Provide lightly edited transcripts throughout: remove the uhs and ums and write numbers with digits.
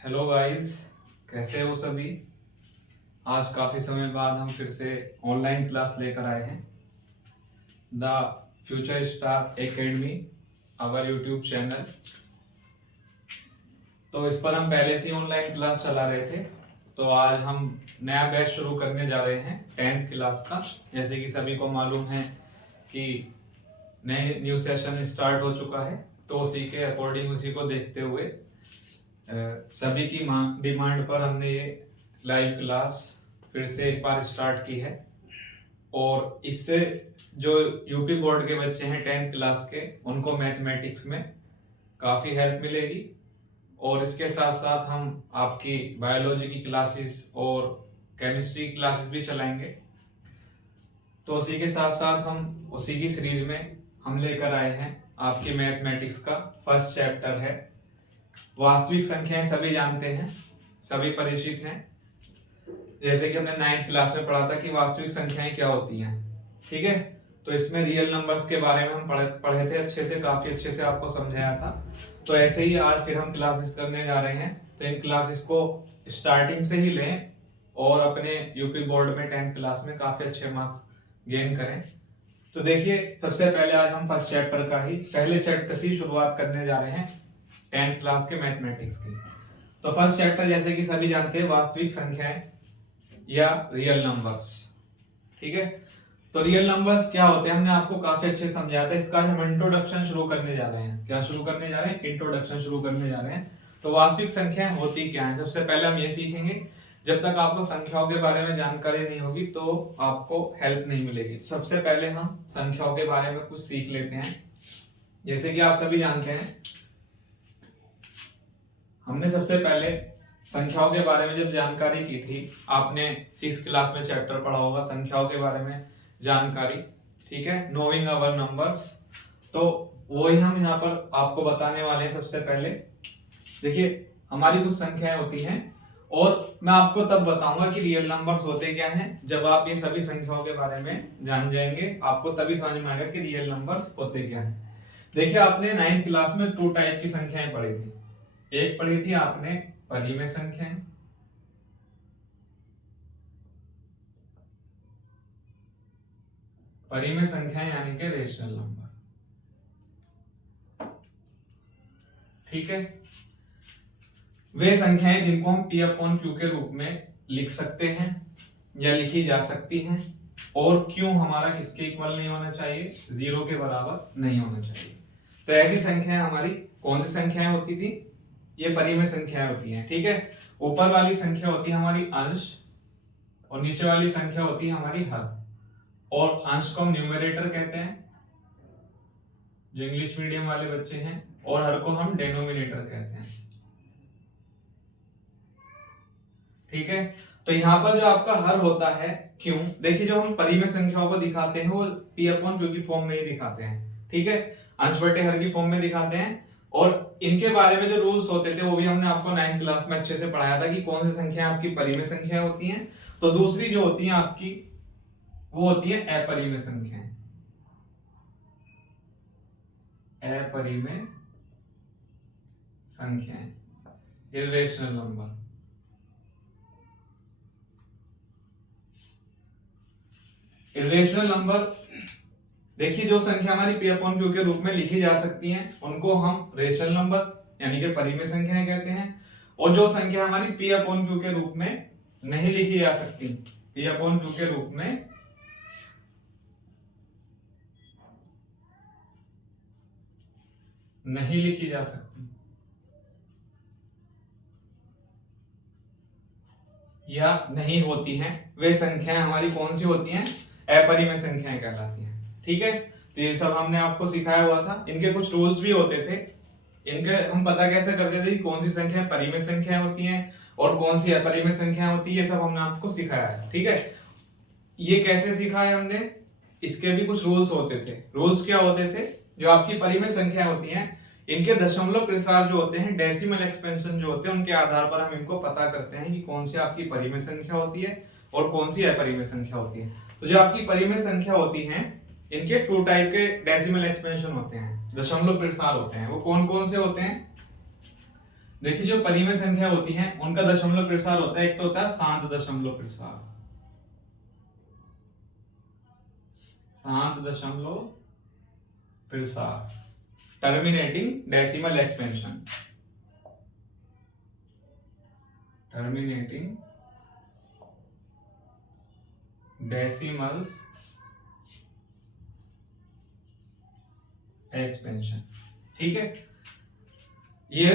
Hello guys, कैसे हो सभी। आज काफ़ी समय बाद हम फिर से ऑनलाइन क्लास लेकर आए हैं the future star academy, our YouTube channel. तो इस पर हम पहले से ही ऑनलाइन क्लास चला रहे थे। तो आज हम नया बैच शुरू करने जा रहे हैं 10th क्लास का। जैसे कि सभी को मालूम है कि नए न्यू सेशन स्टार्ट हो चुका है, तो उसी के अकॉर्डिंग, उसी को देखते हुए सभी की डिमांड पर हमने ये लाइव क्लास फिर से एक बार स्टार्ट की है। और इससे जो यूपी बोर्ड के बच्चे हैं 10th क्लास के, उनको मैथमेटिक्स में काफ़ी हेल्प मिलेगी। और इसके साथ साथ हम आपकी बायोलॉजी की क्लासेस और केमिस्ट्री की क्लासेस भी चलाएंगे। तो उसी के साथ साथ हम उसी की सीरीज में हम लेकर आए हैं आपकी मैथमेटिक्स का फर्स्ट चैप्टर है वास्तविक संख्याएं। सभी जानते हैं, सभी परिचित हैं। जैसे कि हमने 9th क्लास में पढ़ा था कि वास्तविक संख्याएं क्या होती हैं, ठीक है। तो इसमें रियल नंबर्स के बारे में हम पढ़े थे अच्छे से, काफी अच्छे से आपको समझाया था। तो ऐसे ही आज फिर हम क्लासेस करने जा रहे हैं। तो इन क्लासेस को स्टार्टिंग से ही लें और अपने यूपी बोर्ड में 10th क्लास में काफी अच्छे मार्क्स गेन करें। तो देखिए, सबसे पहले आज हम फर्स्ट चैप्टर का ही, पहले चैप्टर से ही शुरुआत करने जा रहे हैं 10th क्लास के मैथमेटिक्स की। तो फर्स्ट चैप्टर, जैसे कि सभी जानते हैं, वास्तविक संख्याएं या रियल नंबर्स, ठीक है। तो रियल नंबर्स क्या होते हैं हमने आपको काफी अच्छे से समझाया था। इसका हम इंट्रोडक्शन शुरू करने जा रहे हैं। क्या शुरू करने जा रहे हैं? इंट्रोडक्शन शुरू करने जा रहे हैं। तो वास्तविक संख्याएं होती क्या है, सबसे पहले हम ये सीखेंगे। जब तक आपको संख्याओं के बारे में जानकारी नहीं होगी तो आपको हेल्प नहीं मिलेगी। सबसे पहले हम संख्याओं के बारे में कुछ सीख लेते हैं। जैसे कि आप सभी जानते हैं, हमने सबसे पहले संख्याओं के बारे में जब जानकारी की थी, आपने 6th क्लास में चैप्टर पढ़ा होगा संख्याओं के बारे में जानकारी, ठीक है, नोइंग अवर नंबर्स। तो वो ही हम यहाँ पर आपको बताने वाले हैं। सबसे पहले देखिए, हमारी कुछ संख्याएं होती हैं और मैं आपको तब बताऊंगा कि रियल नंबर्स होते क्या हैं। जब आप ये सभी संख्याओं के बारे में जान जाएंगे, आपको तभी समझ में आएगा कि रियल नंबर्स होते क्या हैं। देखिए, आपने 9th क्लास में 2 टाइप की संख्याएं पढ़ी थी। एक पढ़ी थी आपने परिमेय संख्याएं, परिमेय संख्याएं यानी कि रेशनल नंबर, ठीक है। वे संख्याएं जिनको हम P अपॉन Q के रूप में लिख सकते हैं या लिखी जा सकती हैं, और क्यों हमारा किसके इक्वल नहीं होना चाहिए, 0 के बराबर नहीं होना चाहिए। तो ऐसी संख्याएं हमारी कौन सी संख्याएं होती थी? ये परिमेय संख्याएं होती हैं, ठीक है। ऊपर वाली संख्या होती है हमारी अंश और नीचे वाली संख्या होती है हमारी हर। और अंश को हम न्यूमरेटर कहते हैं, जो इंग्लिश मीडियम वाले बच्चे हैं, और हर को हम डेनोमिनेटर कहते हैं, ठीक है। तो यहाँ पर जो आपका हर होता है, क्यों? देखिए, जो हम परिमेय संख्याओं को दिखाते हैं वो P अपॉन Q की फॉर्म में ही दिखाते हैं, ठीक है, अंश बटे हर की फॉर्म में दिखाते हैं। और इनके बारे में जो रूल्स होते थे वो भी हमने आपको 9th क्लास में अच्छे से पढ़ाया था कि कौन सी संख्या आपकी परिमेय संख्या होती हैं। तो दूसरी जो होती है आपकी, वो होती है अपरिमेय संख्याएं, अपरिमेय संख्याएं, इर्रेशनल नंबर। इर्रेशनल नंबर, देखिए, जो संख्या हमारी P अपॉन Q के रूप में लिखी जा सकती हैं उनको हम रेशनल नंबर यानी कि परिमेय संख्याएं कहते हैं। और जो संख्या हमारी P अपॉन Q के रूप में नहीं लिखी जा सकती, P अपॉन Q के रूप में नहीं लिखी जा सकती या नहीं होती हैं, वे संख्याएं हमारी कौन सी होती हैं? अपरिमेय संख्याएं कहलाती हैं, ठीक है। तो ये सब हमने आपको सिखाया हुआ था। इनके कुछ रूल्स भी होते थे। इनके हम पता कैसे करते थे कि कौन सी संख्या परिमेय संख्याएं होती हैं और कौन सी अपरिमेय संख्याएं होती है, ये सब हमने आपको सिखाया है, ठीक है। ये कैसे सिखाया हमने? इसके भी कुछ रूल्स होते थे। रूल्स क्या होते थे? जो आपकी परिमेय संख्या होती हैं, इनके दशमलव प्रसार जो होते हैं, डेसिमल एक्सपेंशन जो होते हैं, उनके आधार पर हम इनको पता करते हैं कि कौन सी आपकी परिमेय संख्या होती है और कौन सी अपरिमेय संख्या होती है। तो जो आपकी परिमेय संख्या होती है, इनके 2 टाइप के डेसिमल एक्सपेंशन होते हैं, दशमलव प्रसार होते हैं। वो कौन कौन से होते हैं? देखिए जो परिमेय संख्या होती हैं उनका दशमलव प्रसार होता है, एक तो होता है शांत दशमलव प्रसार, शांत दशमलव प्रसार, terminating decimal expansion, terminating decimals expansion. ठीक है, ये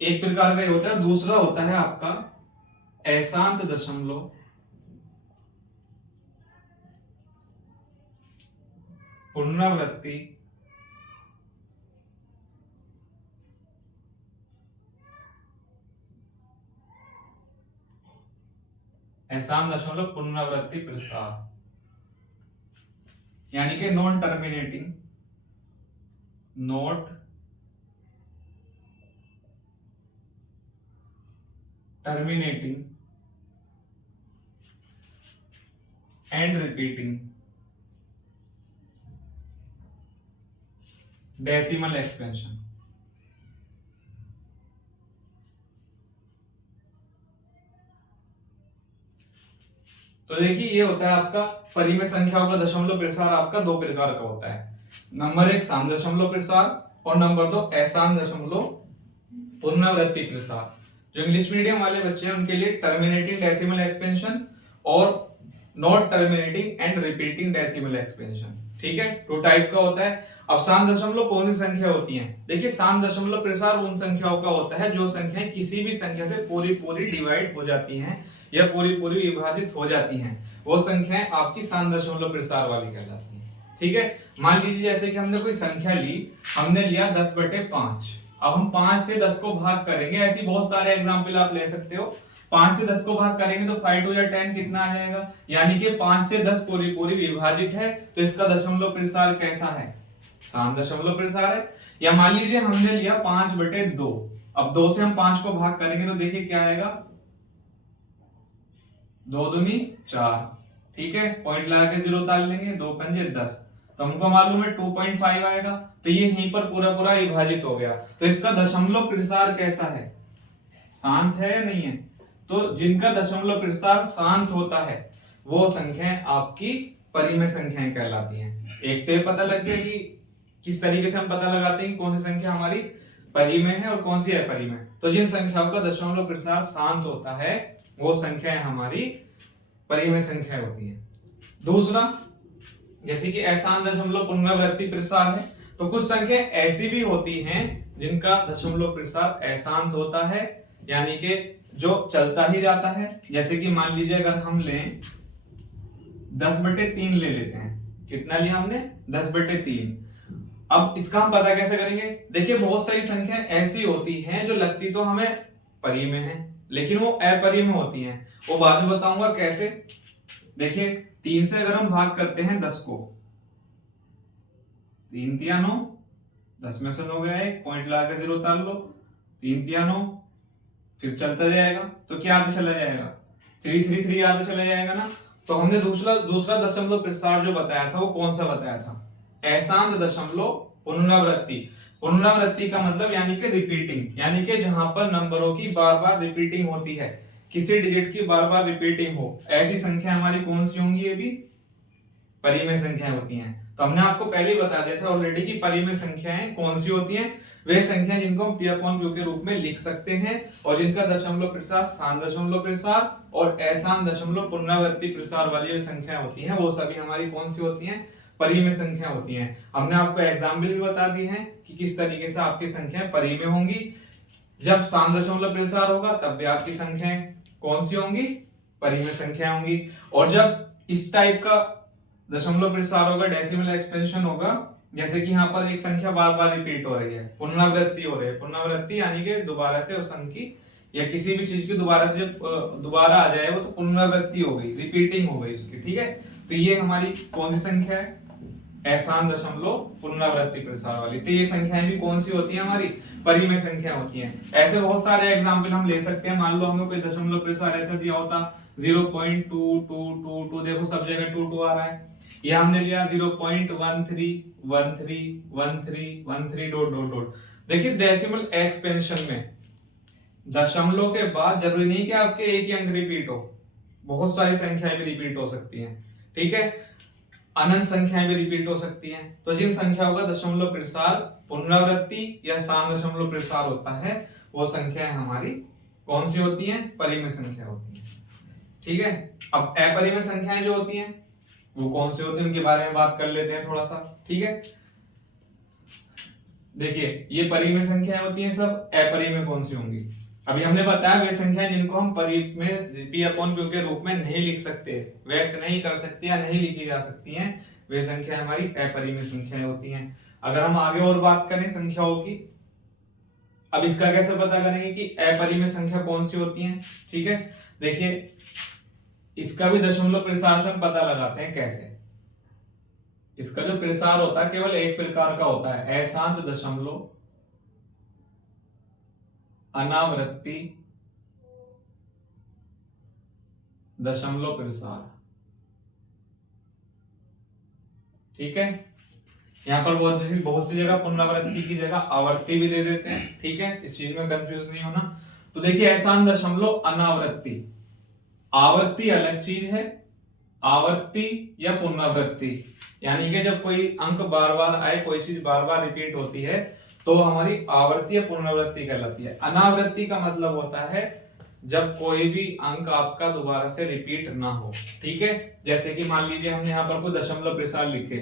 एक प्रकार का ये होता है। दूसरा होता है आपका अशांत दशमलव पुनरावृत्ति अशांत दशमलव पुनरावृत्ति प्रसार, यानी कि non terminating, not terminating and repeating decimal expansion. तो देखिए ये होता है आपका परिमेय संख्याओं का दशमलव प्रसार, आपका दो प्रकार का होता है। नंबर एक शांत दशमलव प्रसार और नंबर दो अशांत दशमलव पुनरावृत्ति प्रसार। जो इंग्लिश मीडियम वाले बच्चे हैं उनके लिए टर्मिनेटिंग डेसिमल एक्सपेंशन और not terminating and repeating decimal expansion. ठीक है, दो टाइप का होता है। अब शांत दशमलव कौन सी संख्या होती है? देखिए शांत दशमलव प्रसार उन संख्याओं का होता है जो संख्याएं किसी भी संख्या से पूरी पूरी डिवाइड हो जाती हैं या पूरी पूरी विभाजित हो जाती हैं, वो संख्याएं आपकी शांत दशमलव प्रसार वाली कहलाती हैं। ठीक है, मान लीजिए जैसे कि हमने कोई संख्या ली, हमने लिया 10/5। अब हम 5 से 10 को भाग करेंगे, ऐसी बहुत सारे एग्जाम्पल आप ले सकते हो। 5 से 10 को भाग करेंगे तो 5 2 या 10 कितना आ जाएगा, यानी कि 5 से 10 पूरी पूरी विभाजित है, तो इसका दशमलव प्रसार कैसा है? शांत दशमलव प्रसार है। या मान लीजिए हमने लिया 5/2, अब 2 से हम 5 को भाग करेंगे तो देखिए क्या आएगा, 2 दूनी 4। ठीक है, पॉइंट लगा के 0 उतार लेंगे, 2 पंजे 10, तो हमको मालूम है 2.5 आएगा, तो ये यहीं पर पूरा पूरा विभाजित हो गया। तो इसका दशमलव प्रसार कैसा है? शांत है या नहीं है? तो जिनका दशमलव प्रसार शांत होता है वो संख्याएं आपकी परिमेय संख्याएं कहलाती हैं। एक तो ये पता लग गया कि किस तरीके से हम पता लगाते हैं कौन सी संख्या हमारी परिमेय है और कौन सी अपरिमेय। तो जिन संख्याओं का दशमलव प्रसार शांत होता है वो संख्याएं हमारी परिमेय संख्या होती है। दूसरा, जैसे कि अशांत दशमलव पुनरावृत्ति प्रसार है, तो कुछ संख्याएं ऐसी भी होती हैं जिनका दशमलव प्रसार अशांत होता है, यानी कि जो चलता ही जाता है। जैसे कि मान लीजिए अगर हम लें 10/3 ले लेते हैं, कितना लिया हमने? 10/3। अब इसका हम पता कैसे करेंगे? देखिए बहुत सारी संख्याएं ऐसी होती हैं जो लगती तो हमें परिमेय है लेकिन वो अपरिमेय होती हैं, वो बाद में बताऊंगा कैसे। देखिए 3 से अगर हम भाग करते हैं 10 को, 3 तिया 9, 10 में से 9 गया, एक पॉइंट लगा के 0 उतार लो, 3 तिया 9, फिर चलता जाएगा तो क्या आते चला जाएगा? 3 3 3 आते चला जाएगा ना। तो हमने दूसरा दशमलव प्रसार जो बताया था वो कौन सा बताया था? अशांत दशमलव पुनरावृत्ति। पुनरावृत्ति का मतलब यानी कि रिपीटिंग, यानी कि जहां पर नंबरों की बार बार रिपीटिंग होती है, किसी डिजिट की बार बार रिपीटिंग हो, ऐसी संख्या हमारी कौन सी होंगी? ये भी परिमेय संख्याएं होती हैं। तो हमने आपको पहले ही बता दिया था ऑलरेडी कि परिमेय संख्याएं कौन सी होती हैं। वे संख्याएं जिनको हम p/q के रूप में लिख सकते हैं और जिनका दशमलव प्रसार शांत दशमलव प्रसार और अशांत दशमलव पुनरावृत्ति प्रसार वाली जो संख्याएं होती हैं वो सभी हमारी कौन सी होती हैं? परिमेय संख्या होती हैं। हमने आपको एग्जाम्पल भी बता दिए हैं कि किस तरीके से आपकी संख्याएं परिमेय होंगी। जब शांत दशमलव प्रसार होगा तब भी आपकी संख्याएं कौन सी होंगी? परिमेय संख्या होंगी। और जब इस टाइप का दशमलव प्रसार होगा, डेसिमल एक्सपेंशन होगा, जैसे कि यहाँ पर एक संख्या बार बार रिपीट हो रही है, पुनरावृत्ति हो रही है। पुनरावृत्ति यानी कि दोबारा से उस अंक की या किसी भी चीज की दोबारा से जब दोबारा आ जाए वो तो पुनरावृत्ति हो गई, रिपीटिंग हो गई उसकी। ठीक है, तो ये हमारी कौन सी संख्या है? अशांत दशमलव पुनरावृत्ति प्रसार वाली। तो ये संख्याएं भी कौन सी होती है? हमारी परिमेय संख्या होती हैं। ऐसे बहुत सारे एग्जाम्पल हम ले सकते हैं। मान लो हमें कोई दशमलव प्रसार ऐसा दिया होता 0.2222, देखो सब जगह 2 आ रहा है। ये हमने लिया 0.13131313 डॉट डॉट डॉट। देखिए डेसिमल एक्सपेंशन में दशमलव के बाद जरूरी नहीं कि आपके एक ही अंक रिपीट हो, बहुत सारी संख्याएं भी रिपीट हो सकती हैं, ठीक है, अनंत संख्याएं भी रिपीट हो सकती हैं। तो जिन संख्याओं का दशमलव प्रसार, पुनरावृत्ति या साम दशमलव प्रसार होता है, वो संख्याएं हमारी कौन सी होती हैं? परिमेय संख्या होती हैं, ठीक है। अब अपरिमेय संख्याएं जो होती हैं वो कौन सी होती है, उनके बारे में बात कर लेते हैं थोड़ा सा, ठीक है। देखिए ये परिमेय संख्याएं होती हैं सब, अपरिमेय कौन सी होंगी? अभी हमने बताया वे संख्याएं जिनको हम परिमेय p/q के रूप में नहीं लिख सकते, व्यक्त नहीं कर सकते या नहीं लिखी जा सकती हैं, वे संख्याएं हमारी अपरिमेय संख्याएं होती हैं। अगर हम आगे और बात करें संख्याओं की, अब इसका कैसे पता करेंगे कि अपरिमेय संख्या कौन सी होती है, ठीक है। देखिए इसका भी दशमलव प्रसार से हम पता लगाते हैं। कैसे? इसका जो प्रसार होता है केवल एक प्रकार का होता है, अशांत दशमलव, अनावृत्ति दशमलव प्रसार, ठीक है। यहाँ पर बहुत सी जगह पुनरावृत्ति की जगह आवर्ती भी दे देते हैं, ठीक है, इस चीज में कंफ्यूज नहीं होना। तो देखिए अशांत दशमलव, अनावृत्ति, आवर्ती अलग चीज है, आवर्ती या पुनरावृत्ति, यानी कि जब कोई अंक बार बार आए, कोई चीज बार बार रिपीट होती है तो हमारी आवर्ती या पुनरावृत्ति कहलाती है। अनावृत्ति का मतलब होता है जब कोई भी अंक आपका दोबारा से रिपीट ना हो, ठीक है। जैसे कि मान लीजिए हमने यहाँ पर कोई दशमलव प्रसार लिखे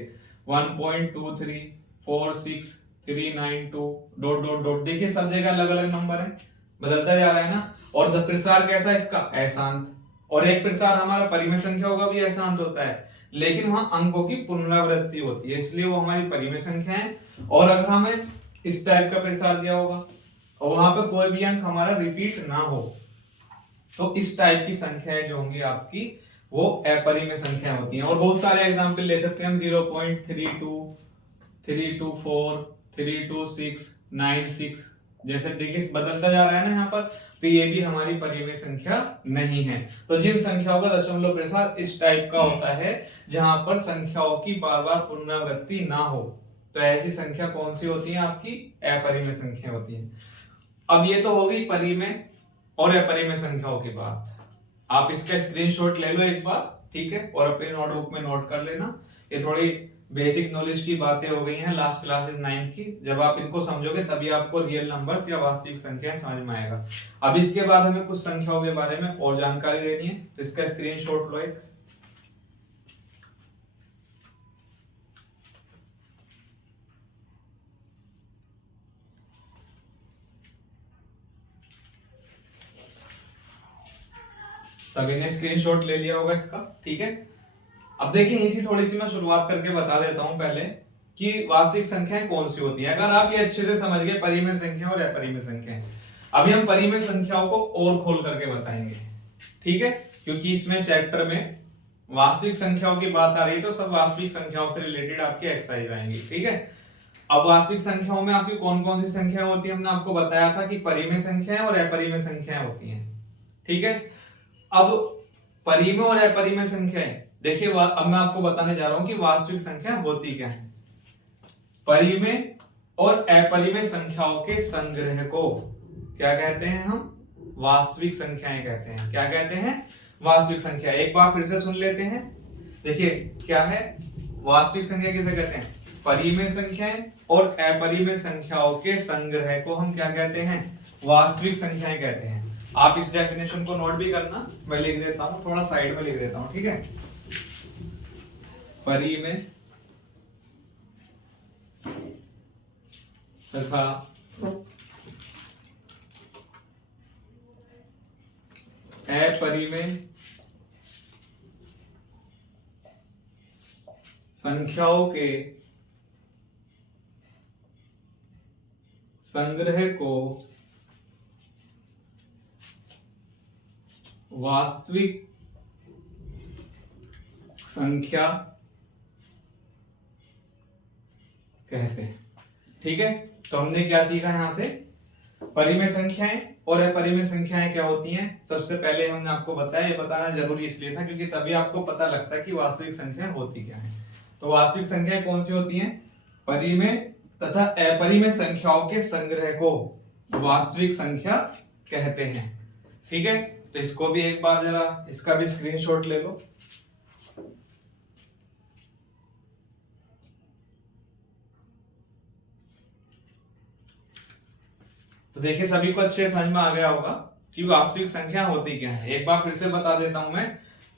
1.2346392 डॉट डॉट डॉट, देखिए सब जगह अलग अलग नंबर है, बदलता जा रहा है ना। और जब प्रसार कैसा है इसका? अशांत। और एक प्रसार हमारा परिमेय संख्या होगा भी अशांत होता है, लेकिन वहां अंकों की पुनरावृत्ति होती है, इसलिए वो हमारी परिमेय संख्या है। और अगर हमें इस टाइप का प्रसार दिया होगा और वहां पे कोई भी अंक हमारा रिपीट ना हो, तो इस टाइप की संख्याएं जो होंगी आपकी वो अपरिमेय संख्या होती हैं। और बहुत सारे एग्जांपल ले सकते हैं हम, 0.32, 324, 326, 96, जैसे डिजिट बदलता जा रहा है ना यहाँ पर, तो ये भी हमारी परिमेय संख्या नहीं है। तो जिन संख्याओं का दशमलव प्रसार इस टाइप का होता है जहां पर संख्याओं की बार बार पुनरावृत्ति ना हो, तो ऐसी संख्या कौन सी होती है? आपकी अपरिमेय संख्या होती है। अब ये तो हो गई परिमेय और अपरिमेय संख्याओं की बात। आप इसका स्क्रीनशॉट ले लो एक बार, ठीक है, और अपने नोटबुक में नोट कर लेना। ये थोड़ी बेसिक नॉलेज की बातें हो गई हैं लास्ट क्लासेस 9th की, जब आप इनको समझोगे तभी आपको रियल नंबर्स या वास्तविक संख्याएं समझ में आएगा। अब इसके बाद हमें कुछ संख्याओं के बारे में और जानकारी देनी है, तो इसका स्क्रीनशॉट लो एक। सभी ने स्क्रीनशॉट ले लिया होगा इसका, ठीक है। अब देखिए इसी थोड़ी सी मैं शुरुआत करके बता देता हूं पहले कि वास्तविक संख्याएं कौन सी होती हैं। अगर आप ये अच्छे से समझ गए परिमेय संख्या और अपरिमेय संख्याएं, अभी हम परिमेय संख्याओं को और खोल करके बताएंगे, ठीक है, क्योंकि इसमें चैप्टर में वास्तविक संख्याओं की बात आ रही है तो सब वास्तविक संख्याओं से रिलेटेड आपकी एक्सरसाइज आएंगी, ठीक है। अब वास्तविक संख्याओं में आपकी कौन कौन सी संख्याएं होती है, हमने आपको बताया था कि परिमेय संख्याएं और अपरिमेय संख्याएं होती हैं, ठीक है। अब परिमेय और अपरिमेय संख्याएं, देखिए अब मैं आपको बताने जा रहा हूं कि वास्तविक संख्या होती क्या है। परिमेय और अपरिमेय संख्याओं के संग्रह को क्या कहते हैं? हम वास्तविक संख्याएं कहते हैं। क्या कहते हैं? वास्तविक संख्या। एक बार फिर से सुन लेते हैं, देखिए क्या है वास्तविक संख्या, किसे कहते हैं? परिमेय संख्याएं और अपरिमेय संख्याओं के संग्रह को हम क्या कहते हैं? वास्तविक संख्याएं कहते हैं। आप इस डेफिनेशन को नोट भी करना, मैं लिख देता हूं, थोड़ा साइड में लिख देता हूं, ठीक है। परिमेय तथा अपरिमेय संख्याओं के संग्रह को वास्तविक संख्या कहते हैं, ठीक है। तो हमने क्या सीखा यहां से? परिमेय संख्याएं और अपरिमेय संख्याएं क्या होती हैं। सबसे पहले हमने आपको बताया, ये बताना जरूरी इसलिए था क्योंकि तभी आपको पता लगता है कि वास्तविक संख्याएं होती क्या है। तो वास्तविक संख्याएं कौन सी होती हैं? परिमेय तथा अपरिमेय संख्याओं के संग्रह को वास्तविक संख्या कहते हैं। ठीक है, तो इसको भी एक बार जरा इसका भी स्क्रीनशॉट ले लो। तो देखिए सभी को अच्छे समझ में आ गया होगा कि वास्तविक संख्या होती क्या है। एक बार फिर से बता देता हूं मैं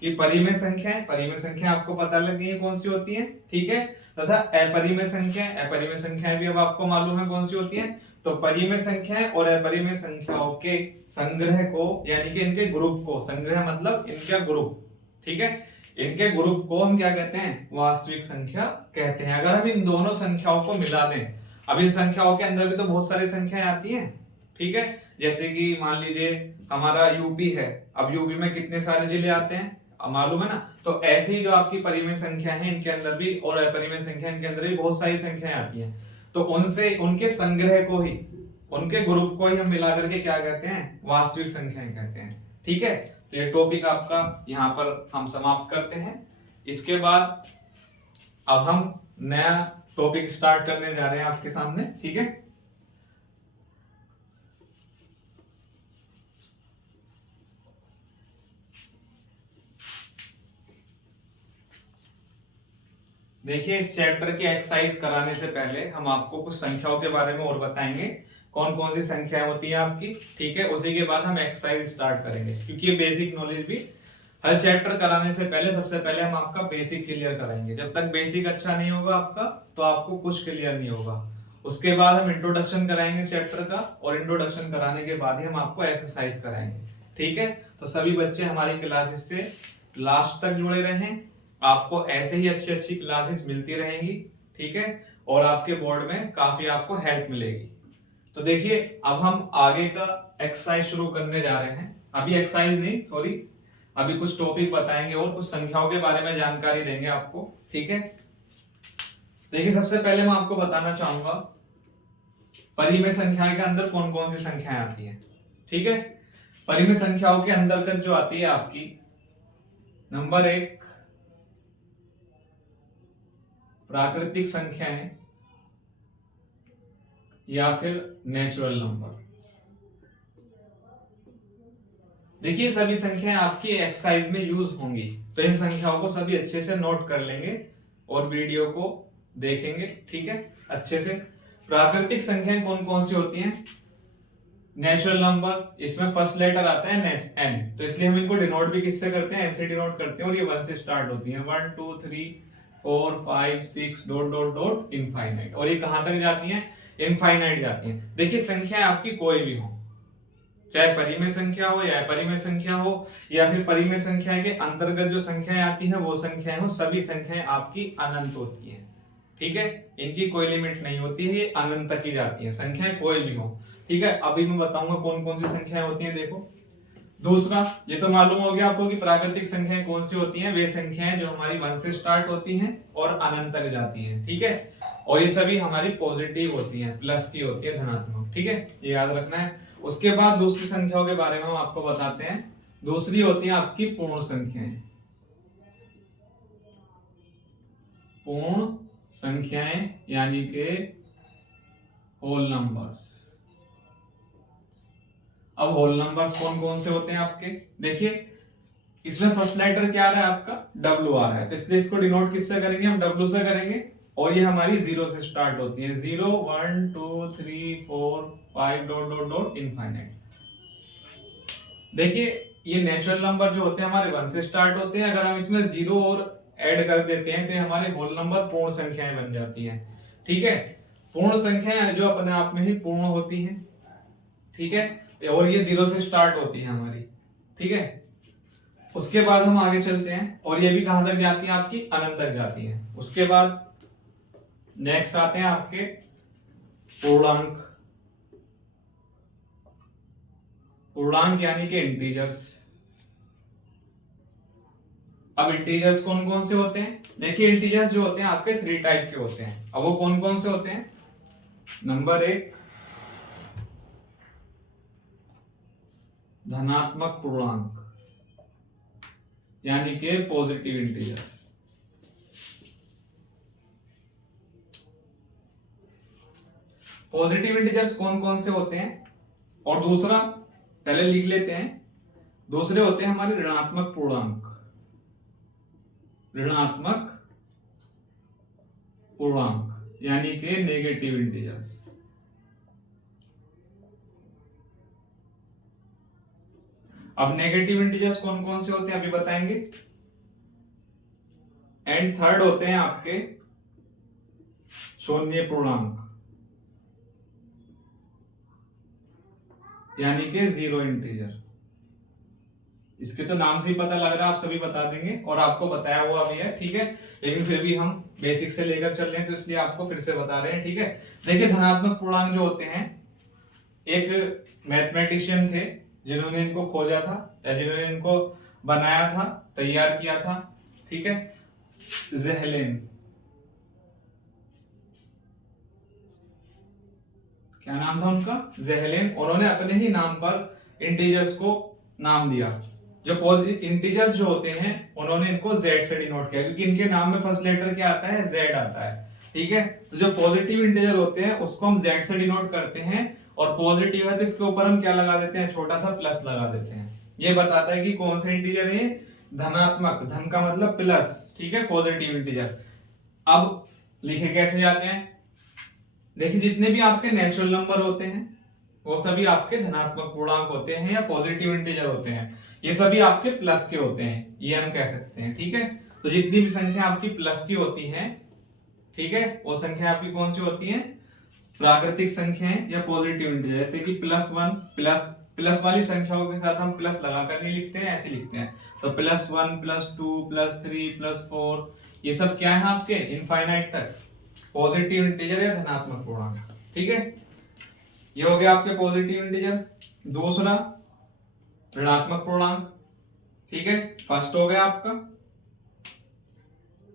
कि परिमेय संख्या आपको पता लग गई है कौन सी होती है, ठीक है, तथा अपरिमेय संख्याएं भी अब आपको मालूम है कौन सी होती है। तो परिमेय संख्याएं और अपरिमेय संख्याओं के संग्रह को, यानी कि इनके ग्रुप को, संग्रह मतलब इनका ग्रुप, ठीक है, इनके ग्रुप को हम क्या कहते हैं, वास्तविक संख्या कहते हैं। अगर हम इन दोनों संख्याओं को मिला दें, अब इन संख्याओं के अंदर भी तो बहुत सारी संख्याएं आती हैं, ठीक है, जैसे कि मान लीजिए हमारा यूपी है, अब यूपी में कितने सारे जिले आते हैं मालूम है ना। तो ऐसी ही जो आपकी परिमेय संख्या है इनके अंदर भी, और अपरिमेय संख्या इनके अंदर भी बहुत सारी संख्याएं आती हैं। तो उनसे उनके संग्रह को ही, उनके ग्रुप को ही हम मिला करके क्या कहते हैं, वास्तविक संख्याएं कहते हैं। ठीक है, तो ये टॉपिक आपका यहाँ पर हम समाप्त करते हैं। इसके बाद अब हम नया टॉपिक स्टार्ट करने जा रहे हैं आपके सामने। ठीक है, देखिए इस चैप्टर की एक्सरसाइज कराने से पहले हम आपको कुछ संख्याओं के बारे में और बताएंगे, कौन कौन सी संख्याएं होती हैं आपकी। ठीक है, उसी के बाद हम एक्सरसाइज स्टार्ट करेंगे, क्योंकि ये बेसिक नॉलेज भी हर चैप्टर कराने से पहले सबसे पहले हम आपका बेसिक क्लियर कराएंगे। जब तक बेसिक अच्छा नहीं होगा आपका तो आपको कुछ क्लियर नहीं होगा। उसके बाद हम इंट्रोडक्शन कराएंगे चैप्टर का, और इंट्रोडक्शन कराने के बाद ही हम आपको एक्सरसाइज कराएंगे। ठीक है, तो सभी बच्चे हमारी क्लासेस से लास्ट तक जुड़े रहें, आपको ऐसे ही अच्छी अच्छी क्लासेस मिलती रहेंगी। ठीक है, और आपके बोर्ड में काफी आपको हेल्प मिलेगी। तो देखिए अब हम आगे का एक्सरसाइज शुरू करने जा रहे हैं। अभी एक्सरसाइज नहीं, सॉरी, अभी कुछ टॉपिक बताएंगे और कुछ संख्याओं के बारे में जानकारी देंगे आपको। ठीक है, देखिए सबसे पहले मैं आपको बताना चाहूंगा परिमेय संख्याओं के अंदर कौन कौन सी संख्याएं आती हैं। ठीक है, परिमेय संख्याओं के अंतर्गत जो आती है आपकी, नंबर 1 प्राकृतिक संख्याएं या फिर नेचुरल नंबर। देखिए सभी संख्याएं आपकी एक्सरसाइज में यूज होंगी, तो इन संख्याओं को सभी अच्छे से नोट कर लेंगे और वीडियो को देखेंगे। ठीक है, अच्छे से। प्राकृतिक संख्याएं कौन कौन सी होती हैं, नेचुरल नंबर, इसमें फर्स्ट लेटर आता है एन, तो इसलिए हम इनको डिनोट भी किससे करते हैं, एन से डिनोट करते हैं, और ये 1 से स्टार्ट होती है, 1 2 3 4 5 6 डॉट डॉट डॉट इनफाइनाइट, और ये कहां तक जाती हैं, इनफाइनाइट जाती हैं। देखिए संख्या आपकी कोई भी हो, चाहे परिमेय संख्या हो या अपरिमेय संख्या हो, या फिर परिमेय संख्या के अंतर्गत जो संख्याएं आती हैं वो संख्याएं हो, सभी संख्याएं आपकी अनंत होती हैं। ठीक है, इनकी कोई लिमिट नहीं होती है, ये अनंत तक ही जाती है, संख्याएं कोई भी हो। ठीक है, अभी मैं बताऊंगा कौन कौन सी संख्याएं होती हैं। देखो दूसरा, ये तो मालूम हो गया आपको कि प्राकृतिक संख्याएं कौन सी होती हैं, वे संख्याएं जो हमारी 1 से स्टार्ट होती हैं और अनंत तक जाती हैं। ठीक है, और ये सभी हमारी पॉजिटिव होती हैं, प्लस की होती है, धनात्मक। ठीक है, ये याद रखना है। उसके बाद दूसरी संख्याओं के बारे में हम आपको बताते हैं। दूसरी होती है आपकी पूर्ण संख्याएं। पूर्ण संख्याएं यानी कि होल नंबर्स। अब होल नंबर्स कौन कौन से होते हैं आपके, देखिए इसमें फर्स्ट लेटर क्या आ रहा है आपका, डब्ल्यू आ रहा है, तो इसलिए इसको डिनोट किससे करेंगे, हम डब्ल्यू से करेंगे, और ये हमारी 0 से स्टार्ट होती है, 0 1 2 3 4 5 डॉट डॉट डॉट इनफाइनाइट। देखिए ये नेचुरल नंबर जो होते हैं हमारे 1 से स्टार्ट होते हैं, अगर हम इसमें 0 और ऐड कर देते हैं तो ये हमारे होल नंबर पूर्ण संख्याएं बन जाती हैं। ठीक है, पूर्ण संख्याएं जो अपने आप में ही पूर्ण होती हैं। ठीक है, और ये 0 से स्टार्ट होती है हमारी। ठीक है, उसके बाद हम आगे चलते हैं, और ये भी कहां तक जाती है आपकी, अनंत तक जाती है। उसके बाद नेक्स्ट आते हैं आपके पूर्णांक। पूर्णांक यानी कि इंटीजर्स। अब इंटीजर्स कौन कौन से होते हैं, देखिए इंटीजर्स जो होते हैं आपके 3 टाइप के होते हैं। अब वो कौन कौन से होते हैं, नंबर 1 धनात्मक पूर्णांक यानी कि पॉजिटिव इंटीजर्स। पॉजिटिव इंटीजर्स कौन कौन से होते हैं, और दूसरा पहले लिख लेते हैं। दूसरे होते हैं हमारे ऋणात्मक पूर्णांक, ऋणात्मक पूर्णांक यानी कि नेगेटिव इंटीजर्स। अब नेगेटिव इंटीजर्स कौन कौन से होते हैं अभी बताएंगे। एंड थर्ड होते हैं आपके शून्य पूर्णांक यानी कि जीरो इंटीजर। इसके तो नाम से ही पता लग रहा है, आप सभी बता देंगे और आपको बताया हुआ भी है, ठीक है। लेकिन फिर भी हम बेसिक से लेकर चल रहे हैं तो इसलिए आपको फिर से बता रहे हैं, ठीक है। देखिए धनात्मक पूर्णांक जो होते हैं, एक मैथमेटिशियन थे जिन्होंने इनको खोजा था या जिन्होंने इनको बनाया था, तैयार किया था, ठीक है, ज़ेहलेन। क्या नाम था उनका? ज़ेहलेन। उन्होंने अपने ही नाम पर इंटीजर्स को नाम दिया। जो पॉजिटिव इंटीजर्स जो होते हैं उन्होंने इनको Z से डिनोट किया क्योंकि इनके नाम में फर्स्ट लेटर क्या आता है? Z आता है, ठीक है। तो जो पॉजिटिव इंटीजर होते हैं उसको हम Z से डिनोट करते हैं और पॉजिटिव है तो इसके ऊपर हम क्या लगा देते हैं? छोटा सा प्लस लगा देते हैं। ये बताता है कि कौन सा इंटीजर है धनात्मक, धन का मतलब प्लस, ठीक है, पॉजिटिव इंटीजर। अब लिखे कैसे जाते हैं? देखिए जितने भी आपके नेचुरल नंबर होते हैं वो सभी आपके धनात्मक पूर्णांक होते हैं या पॉजिटिव इंटीजर होते हैं। ये सभी आपके प्लस के होते हैं, ये हम कह सकते हैं, ठीक है। तो जितनी भी संख्या आपकी प्लस की होती है, ठीक है, वो संख्या आपकी कौन सी होती है? प्राकृतिक संख्याएं या पॉजिटिव इंटीजर। जैसे कि +1, प्लस वाली संख्याओं के साथ हम प्लस लगाकर नहीं लिखते हैं, ऐसे लिखते हैं। तो +1 +2 +3 +4 ये सब क्या है आपके? इनफाइनाइट तक पॉजिटिव इंटीजर या धनात्मक पूर्णांक, ठीक है। ये हो गया आपके पॉजिटिव इंटीजर। दूसरा ऋणात्मक पूर्णांक, ठीक है। फर्स्ट हो गया आपका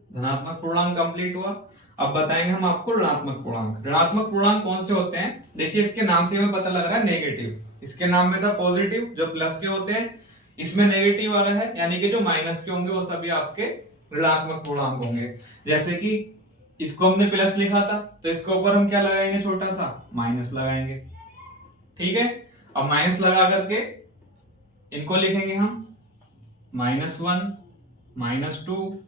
धनात्मक पूर्णांक, कंप्लीट हुआ। अब बताएंगे हम आपको ऋणात्मक पूर्णांक। ऋणात्मक पूर्णांक कौन से होते हैं? देखिए इसके नाम से हमें पता लग रहा है नेगेटिव। इसके नाम में था पॉजिटिव जो प्लस के होते हैं, इसमें नेगेटिव वाला है यानी कि जो माइनस के होंगे वो सभी आपके ऋणात्मक पूर्णांक होंगे। जैसे कि इसको हमने प्लस लिखा था तो इसके ऊपर हम क्या लगाएंगे? छोटा सा माइनस लगाएंगे, ठीक है। अब माइनस लगा करके इनको लिखेंगे हम -1 -2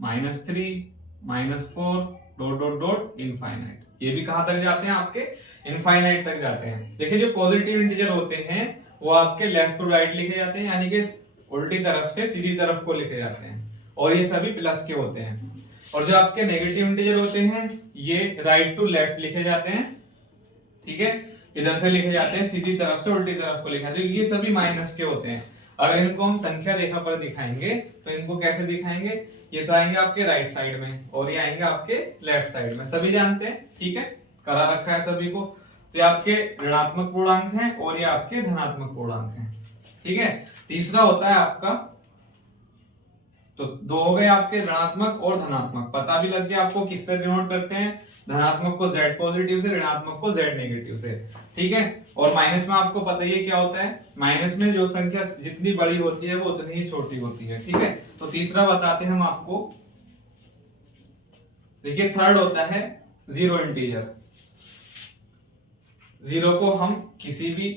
-3 -4 डॉट डॉट डॉट इनफाइनाइट। ये भी कहां तक जाते हैं? आपके इनफाइनाइट तक जाते हैं। देखिए जो पॉजिटिव इंटीजर होते हैं वो आपके लेफ्ट टू राइट लिखे जाते हैं यानी कि उल्टी तरफ से सीधी तरफ को लिखे जाते हैं और ये सभी प्लस के होते हैं। और जो आपके नेगेटिव इंटीजर होते हैं ये राइट टू लेफ्ट लिखे जाते हैं, ठीक है, इधर से लिखे जाते हैं, सीधी तरफ से उल्टी तरफ को लिखा जाता है। ये सभी माइनस के होते हैं। अगर इनको हम संख्या रेखा पर दिखाएंगे तो इनको कैसे दिखाएंगे? ये तो आएंगे आपके राइट साइड में और ये आएंगे आपके लेफ्ट साइड में, सभी जानते हैं, ठीक है, करा रखा है सभी को। तो ये आपके ऋणात्मक पूर्णांक हैं और ये आपके धनात्मक पूर्णांक हैं, ठीक है। तीसरा होता है आपका, तो दो हो गए आपके ऋणात्मक और धनात्मक। पता भी लग गया आपको किससे डिनोट करते हैं? धनात्मक को Z पॉजिटिव से, ऋणात्मक को Z नेगेटिव से, ठीक है। और माइनस में आपको पता ही है क्या होता है? माइनस में जो संख्या जितनी बड़ी होती है वो उतनी ही छोटी होती है, ठीक है। तो तीसरा बताते हैं हम आपको। देखिए थर्ड होता है जीरो इंटीजर। जीरो को हम किसी भी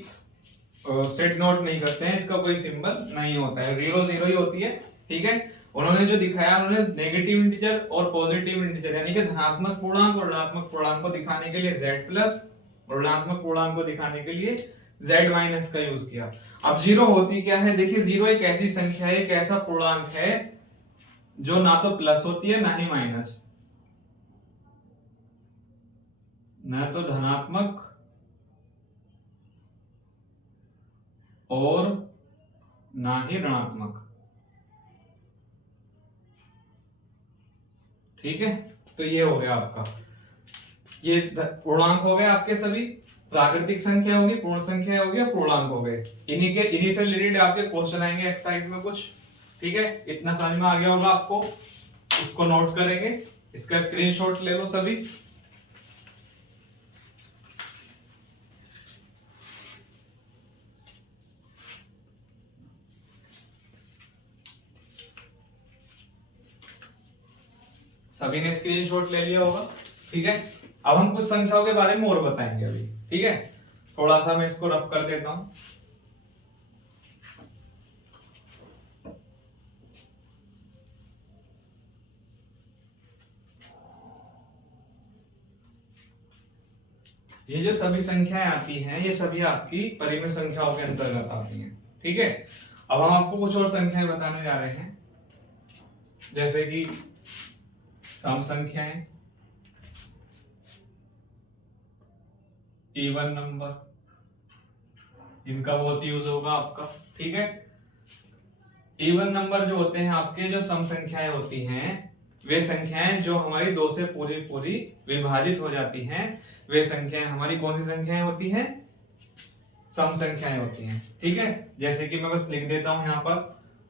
सेट नोट नहीं करते हैं, इसका कोई सिंबल नहीं होता है, जीरो जीरो ही होती है, ठीक है। उन्होंने जो दिखाया, उन्होंने नेगेटिव इंटीजर और पॉजिटिव इंटीजर यानी कि धनात्मक पूर्णांक और ऋणात्मक पूर्णांक को दिखाने के लिए Z प्लस और ऋणात्मक पूर्णांक को दिखाने के लिए Z माइनस का यूज किया। अब जीरो होती क्या है? देखिए जीरो एक ऐसी संख्या है, एक ऐसा पूर्णांक है जो ना तो प्लस होती है ना ही माइनस, ना तो धनात्मक और ना ही ऋणात्मक, ठीक है। तो ये हो गया आपका, ये पूर्णांक हो गए आपके सभी, प्राकृतिक संख्या होगी, पूर्ण संख्या होगी, पूर्णांक हो गए। इन्हीं से रिलेटेड आपके क्वेश्चन आएंगे एक्सरसाइज में कुछ, ठीक है। इतना समझ में आ गया होगा आपको, इसको नोट करेंगे, इसका स्क्रीनशॉट ले लो सभी। सभी ने स्क्रीनशॉट ले लिया होगा, ठीक है। अब हम कुछ संख्याओं के बारे में और बताएंगे अभी, ठीक है। थोड़ा सा मैं इसको रफ कर देता हूं। ये जो सभी संख्याएं आती हैं ये सभी आपकी परिमेय संख्याओं के अंतर्गत आती हैं। ठीक है, अब हम आपको कुछ और संख्याएं बताने जा रहे हैं, जैसे कि सम संख्याएं, इवन नंबर, इनका बहुत यूज होगा आपका। ठीक है, इवन नंबर जो होते हैं आपके, जो सम संख्याएं होती हैं, वे संख्याएं जो हमारी दो से पूरी पूरी विभाजित हो जाती हैं, वे संख्याएं हमारी कौन सी संख्याएं होती हैं? सम संख्याएं होती हैं। ठीक है, जैसे कि मैं बस लिख देता हूं यहाँ पर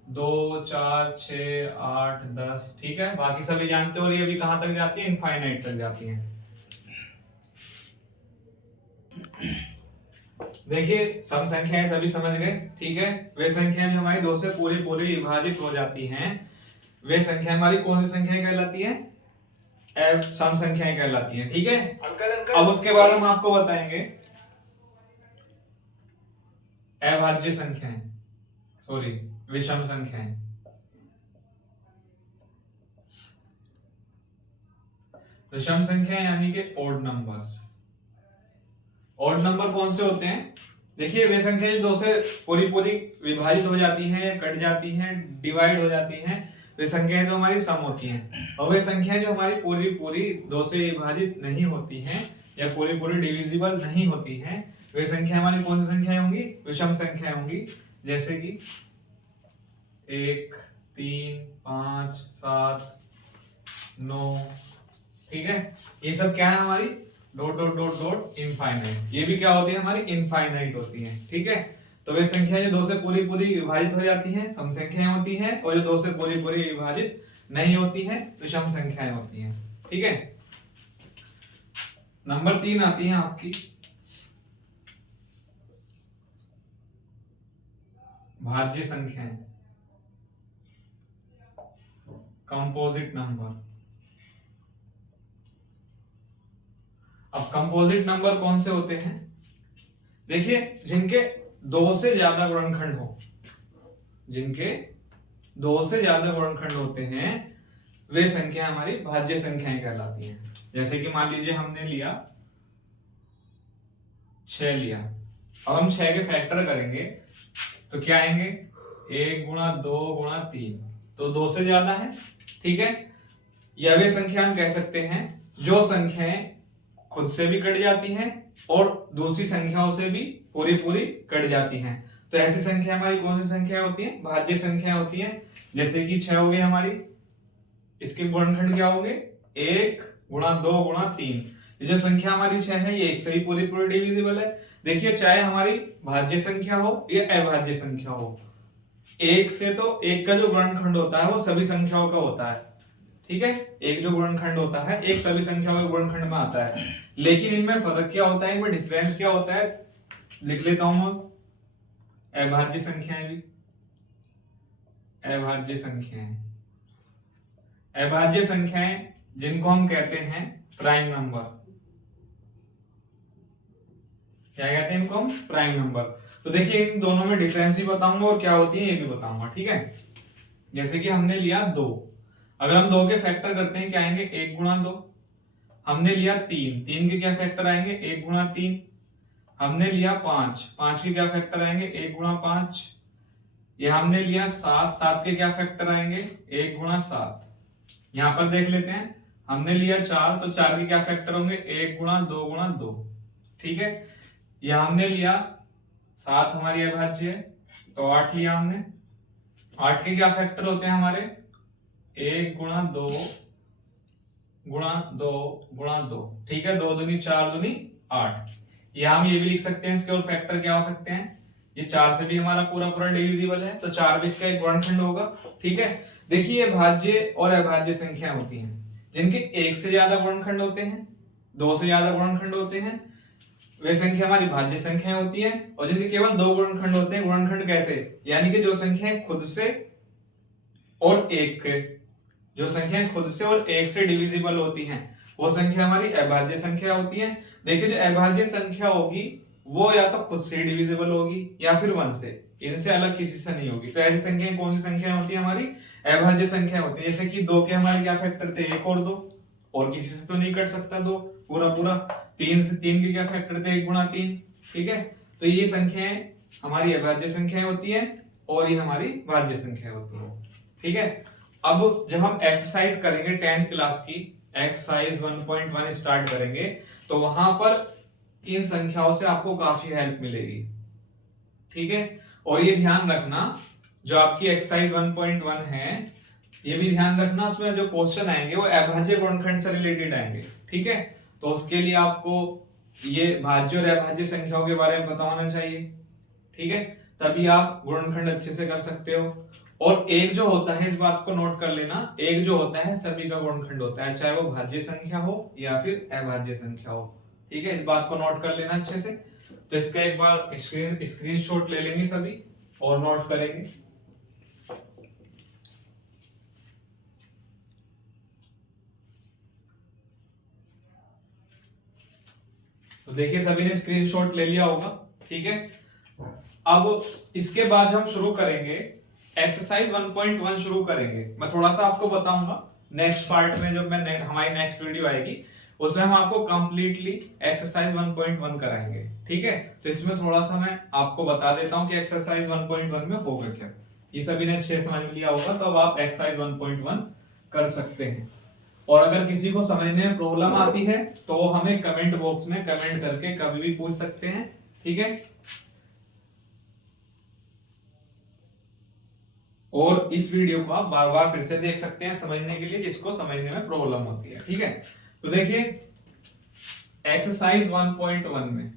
2, 4, 6, 8, 10। ठीक है, बाकी सभी जानते हो, ये भी कहां तक जाती है? इनफाइनाइट तक जाती हैं। देखिए, सम संख्याएं सभी समझ गए। ठीक है, वे संख्याएं जो हमारी दो से पूरी पूरी विभाजित हो जाती हैं, वे संख्या हमारी कौन सी संख्याएं कहलाती हैं? सम संख्याएं कहलाती हैं। ठीक है, अंकल अब उसके बाद हम आपको बताएंगे अभाज्य संख्याएं, सॉरी विषम संख्याएं। विषम संख्याएं यानी कि ओड नंबर्स। ओड नंबर कौन से होते हैं? देखिए, वे संख्याएं दो से पूरी पूरी विभाजित हो जाती हैं या कट जाती हैं, डिवाइड हो जाती हैं, वे संख्याएं जो हमारी सम होती हैं। और वे संख्याएं जो हमारी पूरी पूरी दो से विभाजित नहीं होती हैं या पूरी पूरी डिविजिबल नहीं होती हैं, वे संख्या हमारी कौन सी संख्याएं होंगी? विषम संख्याएं होंगी। जैसे कि 1, 3, 5, 7, 9। ठीक है, ये सब क्या है हमारी? Dot dot dot dot infinite. ये भी क्या होती है? हमारी इनफाइनाइट होती है। ठीक है, तो वे संख्याएं जो दो से पूरी पूरी विभाजित हो जाती हैं, सम संख्याएं होती हैं, और जो दो से पूरी पूरी विभाजित नहीं होती हैं, विषम संख्याएं होती हैं। ठीक है, नंबर 3 आती है आपकी भाज्य संख्याएं, कंपोजिट नंबर। अब कंपोजिट नंबर कौन से होते हैं? देखिए, जिनके दो से ज्यादा गुणनखंड हो, जिनके दो से ज्यादा गुणनखंड होते हैं, वे संख्या हमारी भाज्य संख्याएं कहलाती हैं। जैसे कि मान लीजिए हमने लिया 6 लिया, अब हम 6 के फैक्टर करेंगे तो क्या आएंगे? 1 गुणा 2 गुणा 3, तो 2 से ज्यादा है। ठीक है, यह वे संख्या हम कह सकते हैं जो संख्याएं खुद से भी कट जाती हैं और दूसरी संख्याओं से भी पूरी पूरी कट जाती हैं। तो ऐसी संख्या हमारी कौन सी संख्या होती है? भाज्य संख्या होती है। जैसे कि 6 हो गई हमारी, इसके गुणनखंड क्या होंगे? 1 गुणा 2 गुणा 3। ये जो संख्या हमारी 6 है, ये 1 से ही पूरी पूरी डिविजिबल है। देखिए, चाहे हमारी भाज्य संख्या हो या अभाज्य संख्या हो, 1 से तो 1 का जो गुणनखंड होता है वो सभी संख्याओं का होता है। ठीक है, एक जो गुणनखंड होता है एक सभी संख्याओं के गुणनखंड में आता है, लेकिन इनमें फर्क क्या होता है? इनमें डिफरेंस क्या होता है? लिख लेता हूं मैं, अभाज्य संख्याएं भी, अभाज्य संख्याएं, अभाज्य संख्याएं जिनको हम कहते हैं प्राइम नंबर। क्या कहते हैं इनको हम? Prime number. तो देखिए, इन दोनों में डिफरेंस भी बताऊंगा और क्या होती है ये भी बताऊंगा। ठीक है, जैसे कि हमने लिया 2, अगर हम 2 के फैक्टर करते हैं क्या आएंगे? 1 गुणा 2। हमने लिया 3, 3 के क्या फैक्टर आएंगे? 1 गुणा 3। हमने लिया 5, 5 के क्या फैक्टर आएंगे? 1 गुणा 5। ये हमने लिया 7, 7 के क्या फैक्टर आएंगे? 1 गुणा 7। यहां पर देख लेते हैं, हमने लिया 4, तो 4 के क्या फैक्टर होंगे? 1 गुणा 2 गुणा 2। ठीक है, यह हमने लिया 7 हमारी अभाज्य है, तो 8 लिया हमने। 8 के क्या फैक्टर होते हैं हमारे? 1 गुणा 2 गुणा 2 गुणा 2। ठीक है, 2 दूनी 4 दूनी 8। या हम ये भी लिख सकते हैं, इसके और फैक्टर क्या हो सकते हैं? ये 4 से भी हमारा पूरा पूरा डिविजिबल है, तो 4 भी इसका एक गुणनखंड होगा। ठीक है, देखिए, भाज्य और अभाज्य संख्या होती हैं जिनके 1 से ज्यादा गुणनखंड होते हैं, 2 से ज्यादा गुणनखंड होते हैं, वे संख्या हमारी भाज्य संख्या होती है। और जिनके केवल 2 गुणनखंड होते हैं, गुणनखंड कैसे? यानी कि जो संख्याएं खुद से और 1 के, जो संख्याएं खुद से और 1 से डिविजिबल होती हैं, वो संख्या हमारी अभाज्य संख्या होती है। देखिए, जो अभाज्य संख्या होगी वो या तो खुद से डिविजिबल होगी या फिर 1 से, इनसे अलग किसी से नहीं होगी। तो ऐसी संख्याएं कौन सी संख्या होती है? हमारी अभाज्य संख्या होती है। जैसे कि 2 के हमारे क्या फैक्टर थे? 1 और 2। और किसी से तो नहीं कट सकता दो पूरा पूरा। 3 से 3 के क्या फैक्टर थे, 1 गुणा 3। ठीक है, तो ये संख्याएं हमारी अभाज्य संख्याएं होती है और ये हमारी भाज्य संख्याएं होती है। ठीक है, अब जब हम एक्सरसाइज करेंगे 10th क्लास की एक्सरसाइज 1.1 स्टार्ट करेंगे तो वहां पर इन संख्याओं से आपको काफी हेल्प मिलेगी। ठीक है, और ये ध्यान रखना जो आपकी एक्सरसाइज 1.1 है ये भी ध्यान रखना उसमें जो क्वेश्चन आएंगे वो अभाज्य गुणनखंड से रिलेटेड आएंगे। ठीक है, तो उसके लिए आपको ये भाज्य और अभाज्य संख्याओं के बारे में पता होना चाहिए। ठीक है, तभी आप गुणनखंड अच्छे से कर सकते हो। और एक जो होता है, इस बात को नोट कर लेना, एक जो होता है सभी का गुणनखंड होता है, चाहे वो भाज्य संख्या हो या फिर अभाज्य संख्या हो। ठीक है, इस बात को नोट कर लेना अच्छे से। तो इसका एक बार स्क्रीनशॉट ले लेंगे सभी और नोट करेंगे। तो देखिए सभी ने स्क्रीनशॉट ले लिया होगा। ठीक है, अब इसके बाद हम शुरू करेंगे एक्सरसाइज 1.1 शुरू करेंगे। मैं थोड़ा सा आपको बताऊंगा नेक्स्ट पार्ट में, जब मैं हमारी नेक्स्ट वीडियो आएगी उसमें हम आपको कंप्लीटली एक्सरसाइज 1.1 कराएंगे। ठीक है, तो इसमें थोड़ा सा मैं आपको बता देता हूं कि एक्सरसाइज 1.1 में होगा क्या। ये सभी ने अच्छे समझ लिया होगा, तो अब आप एक्सरसाइज 1.1 कर सकते हैं। और अगर किसी को समझने में प्रॉब्लम आती है तो वो हमें कमेंट बॉक्स में कमेंट करके कभी भी पूछ सकते हैं। ठीक है, और इस वीडियो को आप बार बार फिर से देख सकते हैं समझने के लिए, जिसको समझने में प्रॉब्लम होती है। ठीक है, तो देखिए एक्सरसाइज 1.1 में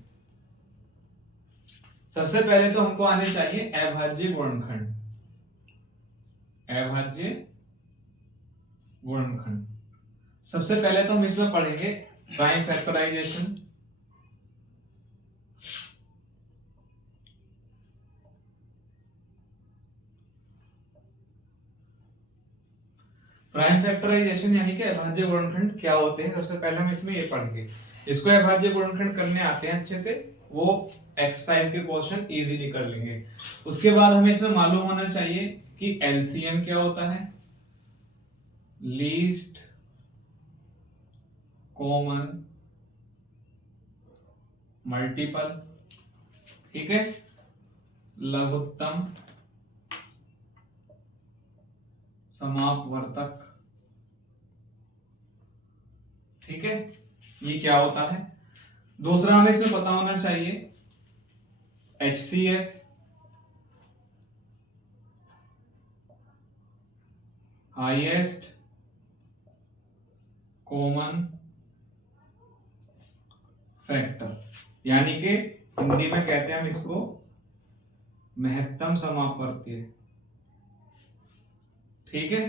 सबसे पहले तो हमको आने चाहिए अभाज्य गुणनखंड। अभाज्य गुणनखंड सबसे पहले तो हम इसमें पढ़ेंगे प्राइम फैक्टराइजेशन। प्राइम फैक्टराइजेशन यानी कि अभाज्य गुणनखंड क्या होते हैं, सबसे पहले हम इसमें ये पढ़ेंगे। इसको अभाज्य गुणनखंड करने आते हैं अच्छे से, वो एक्सरसाइज के क्वेश्चन इजीली कर लेंगे। उसके बाद हमें इसमें मालूम होना चाहिए कि एलसीएम क्या होता है, लीस्ट कॉमन मल्टीपल। ठीक है, लघुत्तम समापवर्तक। ठीक है, ये क्या होता है। दूसरा हमें इसमें पता होना चाहिए HCF, हाईएस्ट कॉमन फैक्टर, यानी कि हिंदी में कहते हैं हम इसको महत्तम समापवर्तीय। ठीक है,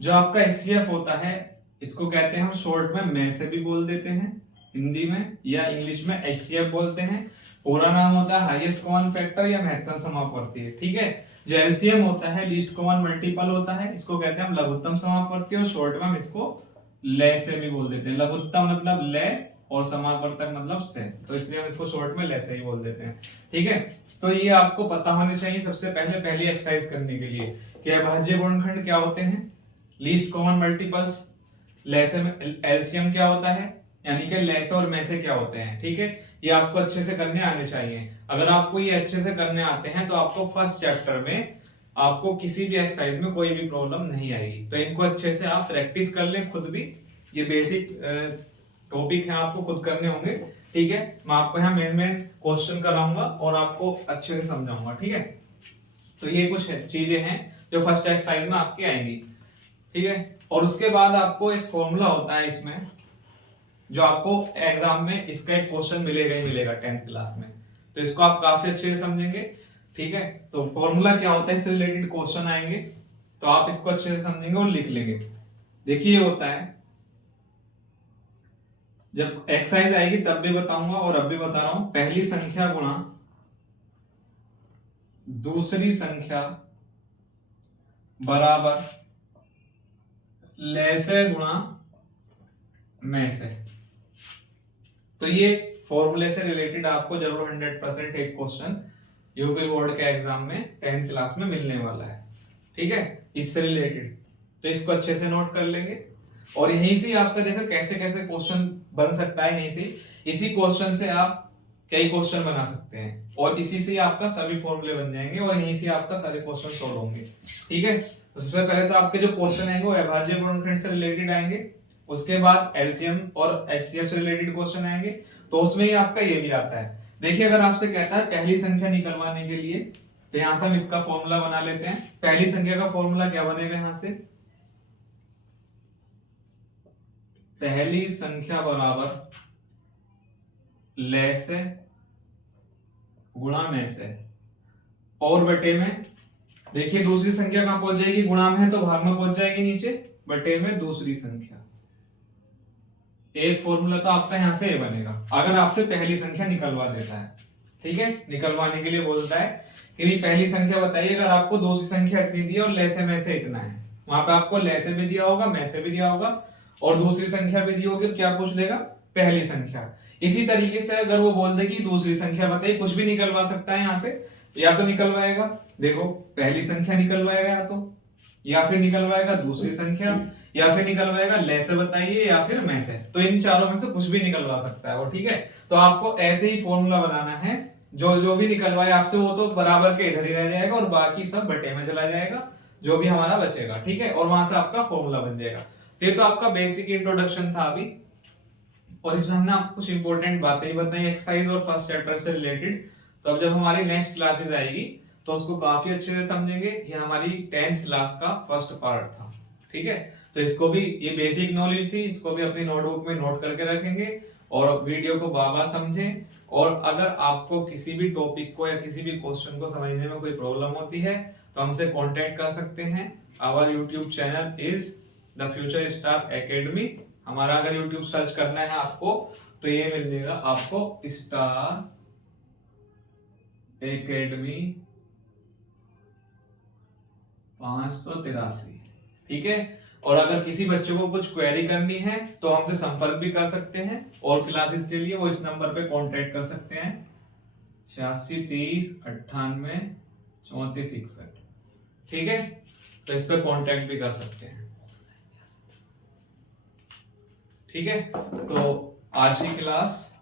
जो आपका HCF होता है इसको कहते हैं हम शॉर्ट में से भी बोल देते हैं हिंदी में, या इंग्लिश में HCF बोलते हैं। पूरा नाम होता है हाईएस्ट कॉमन फैक्टर या महत्तम समापवर्तीय। ठीक है, जो LCM होता है लीस्ट कॉमन मल्टीपल होता है, इसको कहते हैं हम लघुत्तम समापवर्तीय, और शॉर्ट में हम इसको ले से भी बोल देते हैं। लघुत्तम मतलब ले और समापवर्तक मतलब से, तो इसलिए हम इसको शॉर्ट में ले से ही बोल देते हैं। ठीक है, तो ये आपको पता होना चाहिए सबसे पहले पहली एक्सरसाइज करने के लिए कि अभाज्य गुणनखंड क्या होते हैं, लीस्ट कॉमन मल्टीपल्स, लेसे में एलसीएम क्या होता है, यानी कि लेसे और में से क्या होते हैं। ठीक है, ये आपको अच्छे से करने आने चाहिए। अगर आपको ये अच्छे से करने आते हैं तो आपको फर्स्ट चैप्टर में आपको किसी भी एक्सरसाइज में कोई भी प्रॉब्लम नहीं आएगी। तो इनको अच्छे से आप प्रैक्टिस कर लें खुद भी, ये बेसिक टॉपिक है आपको खुद करने होंगे। ठीक है, मैं आपको यहाँ मेन क्वेश्चन कराऊंगा और आपको अच्छे से समझाऊंगा। ठीक है, तो ये कुछ चीजें हैं जो फर्स्ट एक्सरसाइज में आपकी आएंगी। ठीक है, और उसके बाद आपको एक फॉर्मूला होता है इसमें, जो आपको एग्जाम में इसका एक क्वेश्चन मिलेगा ही मिलेगा 10th क्लास में, तो इसको आप काफी अच्छे से समझेंगे। ठीक है, तो फॉर्मूला क्या होता है, इससे रिलेटेड क्वेश्चन आएंगे तो आप इसको अच्छे से समझेंगे और लिख लेंगे। देखिए ये होता है, जब एक्सरसाइज आएगी तब भी बताऊंगा और अब भी बता रहा हूं, पहली संख्या गुणा दूसरी संख्या बराबर ले से गुणा में से। तो ये फॉर्मूले से रिलेटेड आपको जरूर 100% एक क्वेश्चन यूपी बोर्ड के एग्जाम में 10th क्लास में मिलने वाला है। ठीक है, इससे रिलेटेड, तो इसको अच्छे से नोट कर लेंगे। और यहीं से आपका देखो कैसे कैसे क्वेश्चन बन सकता है। यहीं से इसी क्वेश्चन से आप कई क्वेश्चन बना सकते हैं और इसी से आपका सभी फॉर्मूले बन जाएंगे और यहीं से आपका सारे क्वेश्चन सॉल्व होंगे। ठीक है, तो सबसे पहले तो आपके जो क्वेश्चन आएंगे वो अभाज्य गुणनखंड से रिलेटेड आएंगे, उसके बाद एलसीएम और एचसीएफ से रिलेटेड क्वेश्चन आएंगे। तो उसमें ही आपका ये भी आता है। देखिए अगर आपसे कहता है पहली संख्या निकलवाने के लिए, तो यहां से हम इसका फॉर्मूला बना लेते हैं। पहली संख्या का फॉर्मूला क्या बनेगा, यहां से पहली संख्या बराबर ले से गुणा में से और बटे में। देखिए दूसरी संख्या कहां पहुंच जाएगी, गुणा में है तो भाग में पहुंच जाएगी नीचे, बटे में दूसरी संख्या। एक फॉर्मूला तो आपका यहां से ये बनेगा अगर आपसे पहली संख्या निकलवा देता है। ठीक है, निकलवाने के लिए बोलता है कि भी पहली संख्या बताइए। अगर आपको दूसरी संख्या इतनी दी है और ले से में से इतना है, वहां पे आपको ले से भी दिया होगा, में से भी दिया होगा और दूसरी संख्या भी दी होगी, क्या पूछ लेगा, पहली संख्या। इसी तरीके से अगर वो बोल दे कि दूसरी संख्या बताइए, कुछ भी निकलवा सकता है यहां से, या तो निकलवाएगा देखो पहली संख्या निकलवाएगा, या फिर निकलवाएगा दूसरी संख्या, या फिर निकलवाएगा ले से बताइए या फिर में से। तो इन चारों में से कुछ भी निकलवा सकता है वो। ठीक है, तो आपको ऐसे ही फॉर्मूला बनाना है, जो जो भी निकलवाए आपसे वो तो बराबर के इधर ही रह जाएगा और बाकी सब बटे में चला जाएगा, जो भी हमारा बचेगा। ठीक है, और वहां से आपका फॉर्मूला बन जाएगा। तो ये तो आपका बेसिक इंट्रोडक्शन था अभी, और इसमें हमने आपको कुछ इंपॉर्टेंट बातें ही बताई एक्सरसाइज और फर्स्ट चैप्टर से रिलेटेड। तो अब जब हमारी नेक्स्ट क्लासेस आएगी तो उसको काफी अच्छे से समझेंगे। ये हमारी 10th क्लास का फर्स्ट पार्ट था। ठीक है, तो इसको भी, ये बेसिक नॉलेज थी, इसको भी अपनी नोटबुक में नोट करके रखेंगे और वीडियो को बार-बार समझें। और अगर आपको किसी भी टॉपिक को या किसी भी क्वेश्चन को समझने में कोई प्रॉब्लम होती है तो हमसे कांटेक्ट कर सकते हैं। Our YouTube channel is the future star academy. हमारा अगर यूट्यूब सर्च करना है आपको तो ये मिल जाएगा आपको, स्टार एकेडमी 583। ठीक है, और अगर किसी बच्चे को कुछ क्वेरी करनी है तो हमसे संपर्क भी कर सकते हैं और क्लासेस के लिए वो इस नंबर पे कांटेक्ट कर सकते हैं 86 30 98 34 61। ठीक है, तो इस पे कांटेक्ट भी कर सकते हैं। ठीक है, तो आज की क्लास